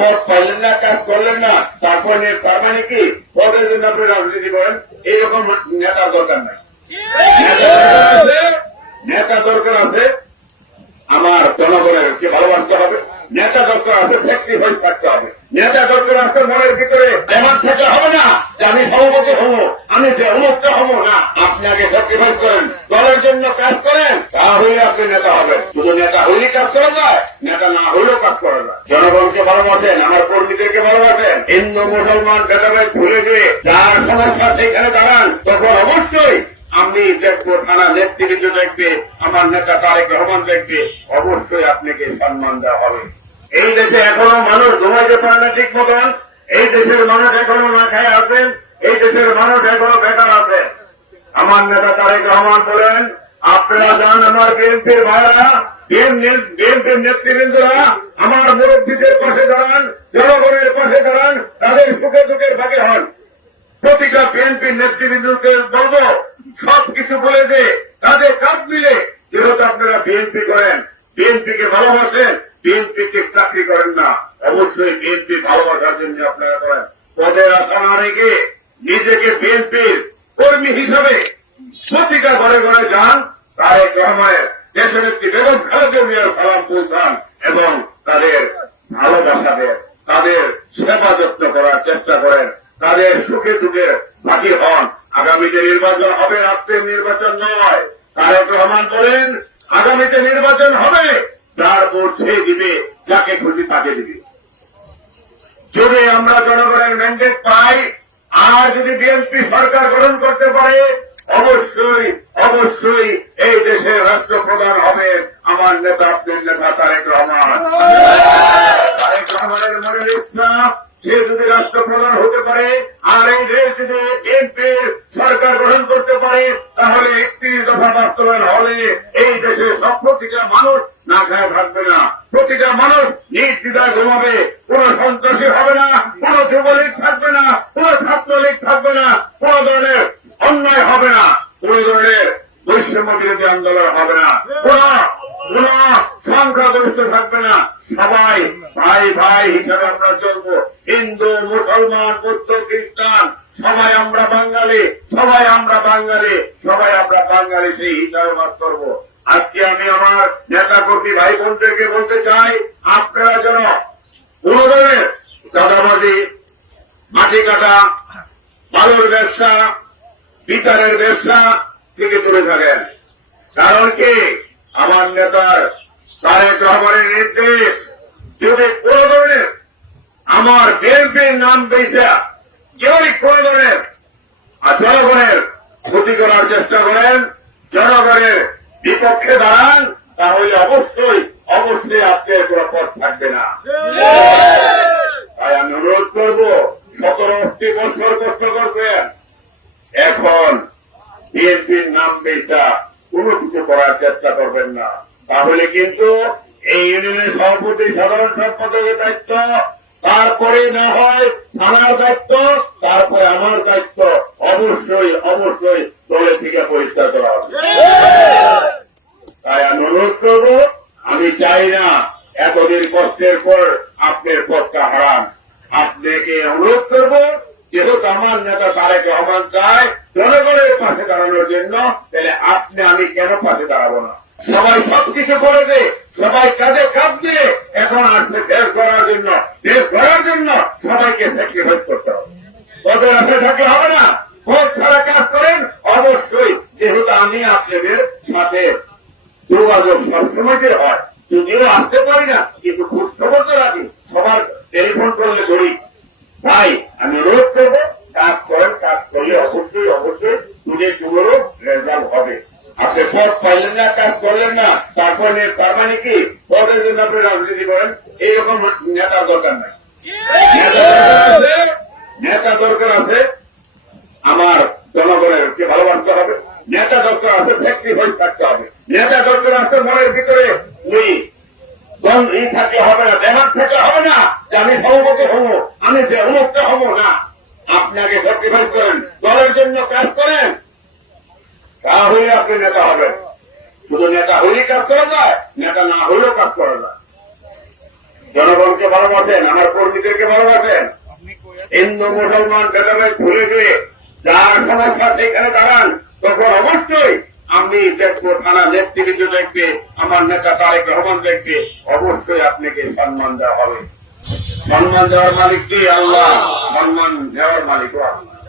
পদ পাইলেন না, কাজ করলেন না, তারপর নিয়ে মানে কি? পদের জন্য আপনি রাজনীতি করেন, এইরকম নেতা দরকার নাই। নেতা দরকার আছে, আমার জনগণের কে ভালোবাসতে হবে, নেতা দরকার আছে স্যাক্রিফাইস থাকতে হবে। নেতা দরকার আছে, মনের ভিতরে এমন থাকলে হবে না, যে আমি সভাপতি হব, আমি যে অমুকটা হব না। আপনি আগে স্যাক্রিফাইস করেন, দলের জন্য কাজ করেন তাহলে আপনি নেতা হবেন। শুধু নেতা হলেই কাজ করা যায় নেতা না হলেও কাজ করা যায় জনগণকে ভালোবাসেন, আমার কর্মীদেরকে ভালোবাসেন। হিন্দু, মুসলমান, ভেদাভেদ ভুলে গিয়ে যার সমস্যা সেখানে দাঁড়ান, তখন অবশ্যই আমি দেখব, থানা নেতৃবৃন্দ দেখবে, আমার নেতা তারেক রহমান দেখবে, অবশ্যই আপনাকে সম্মান দেওয়া হবে। এই দেশে এখনও মানুষ ঘুমাইতে পারে না ঠিক মতন। এই দেশের মানুষ এখনও না খায় আছেন, এই দেশের মানুষ এখনও বেকার আছে আমার নেতা তারেক রহমান বলেন আপনারা যান আমার বিএনপির ভাইরা বিএনপির নেতৃবৃন্দরা আমার মুরব্বীদের পাশে দাঁড়ান, জনগণের পাশে দাঁড়ান, তাদের সুখে দুঃখের ভাগে হন। প্রতিটা বিএনপির নেতৃবৃন্দকে বলব, সবকিছু বলে যে কাঁধে কাঁধ মিলে যেহেতু আপনারা বিএনপি করেন বিএনপি কে ভালোবাসেন বিএনপি কে চাকরি করেন না। অবশ্যই বিএনপি ভালোবাসার জন্য আপনারা করেন। পদের আশা না রেখে নিজেকে বিএনপির কর্মী হিসাবে প্রতিটা ঘরে ঘরে যান তারেক রহমানের দেশের একটি বেগম খালেদা জিয়ার সালাম পৌঁছান এবং তাদের ভালোবাসা দেন তাদের সেবা যত্ন করার চেষ্টা করেন। তাদের সুখে দুঃখে বাকি হন আগামীতে নির্বাচন হবে রাত্রের নির্বাচন নয়। তারেক রহমান বলেন, আগামীতে নির্বাচন হবে, যার ভোট সে দিবে, যাকে খুশি তাকে দিবে। যদি আমরা জনগণের ম্যান্ডেট পাই, আর যদি বিএনপি সরকার গ্রহণ করতে পারে অবশ্যই অবশ্যই এই দেশের রাষ্ট্রপ্রধান হবে আমার নেতা আপনার নেতা তারেক রহমান। তারেক রহমানের মনের ইচ্ছা, সে যদি রাষ্ট্রপ্রধান হতে পারে, আর এই দেশ যদি বিএনপির সরকার গ্রহণ করতে পারে, তাহলে একত্রিশ দফা বাস্তবায়ন হলে এই দেশের সব প্রতিটা মানুষ না খায় থাকবে না। প্রতিটা মানুষ নির্দ্বিধায় ঘুমাবে। কোন সন্ত্রাসী হবে না, কোন যুবলীগ থাকবে না, কোন ছাত্রলীগ থাকবে না, কোন ধরনের অন্যায় হবে না। কোন ধরনের বৈষম্য বিরোধী আন্দোলন হবে না। সংখ্যাগরিষ্ঠ থাকবে না। সবাই ভাই ভাই হিসাবে আমরা চলবো। হিন্দু, মুসলমান, বৌদ্ধ, খ্রিস্টান, সবাই আমরা বাঙালি, সবাই আমরা বাঙালি, সবাই আমরা বাঙালি সেই হিসাবে বাস করব। আজকে আমি আমার নেতা কর্মী ভাই বোনদেরকে বলতে চাই, আপনারা যেন কোন ধরনের চাঁদাবাজি, মাটি কাটা, বালুর ব্যবসা বিচারের ব্যবসা থেকে দূরে থাকেন কারণ কি? আমার নেতার তারেক রহমানের নির্দেশ যদি কোন ধরনের আমার বিএনপির নাম বেসা কেউই কোন ধরনের আর জনগণের ক্ষতি করার চেষ্টা করেন জনগণের বিপক্ষে দাঁড়ান তাহলে অবশ্যই অবশ্যই আপনার কোনো পথ থাকবে না। তাই আমি অনুরোধ করব সতেরো আশি বছর কষ্ট করবেন। এখন বিএনপির নাম বেচা কোনো কিছু করার চেষ্টা করবেন না। তাহলে কিন্তু এই ইউনিয়নের সভাপতি সাধারণ সম্পাদকের দায়িত্ব, তারপরে না হয় থানার দায়িত্ব, তারপরে আমার দায়িত্ব। অবশ্যই অবশ্যই দলে থেকে পরিষ্কার করা হবে। তাই আমি অনুরোধ করব, আমি চাই না এতদিন কষ্টের পর আপনার পথটা হারান। আপনাকে অনুরোধ করব যেহেতু আমার নেতা তারেক রহমান চায় জনগণের পাশে দাঁড়ানোর জন্য, তাহলে আপনি, আমি কেন পাশে দাঁড়াবো না? সবাই সবকিছু করেছে সবাই কাজে কাজ দিয়ে এখন দেশ জন্য। দেশ জন্য সবাইকে স্যাক্রিফাইস করতে হবে। আশে থাকলে হবে না। পদ ছাড়া কাজ করেন, অবশ্যই। যেহেতু আমি আপনাদের সাথে যোগাযোগ সবসময় যে হয়, যদিও আসতে পারি না, কিন্তু খুব খবর তো রাখি। সবার টেলিফোন করলে ধরি তাই আমি অনুরোধ করব, কাজ করেন কাজ করলে অবশ্যই অবশ্যই তুলে তুলোরও রেজাল্ট হবে। আপনি পদ পাইলেন না, কাজ করলেন না, তারপর তার মানে কি? পদের জন্য আপনি রাজনীতি করেন, এইরকম নেতার দরকার নাই। নেতা দরকার আছে আমার জনগণের কে ভালোবাসতে হবে। নেতা দরকার আছে স্যাক্রিফাইস থাকতে হবে। নেতা দরকার আছে, মনের ভিতরে ওই দ্বন্দ্ব ই থাকলে হবে না দেমাগ থাকলে হবে না যে আমি সভাপতি হব, আমি যে অমুকটা হব না, আপনাকে স্যাক্রিফাইস করেন, দলের জন্য কাজ করেন। তাহলে আপনি নেতা হবেন। শুধু নেতা হলেই কাজ করা যায়, নেতা না হলেও কাজ করা যায়। জনগণকে ভালোবাসেন, আমার কর্মীদেরকে ভালোবাসেন। হিন্দু, মুসলমান, ভেদাভেদ ভুলে গিয়ে যার সমস্যা সেখানে দাঁড়ান, তখন অবশ্যই আমি দেখব থানা নেতৃবৃন্দ দেখবে, আমার নেতা তারেক রহমান দেখবে, অবশ্যই আপনাকে সম্মান দেওয়া হবে। সম্মান দেওয়ার মালিক কি? আল্লাহ। সম্মান দেওয়ার মালিক আল্লাহ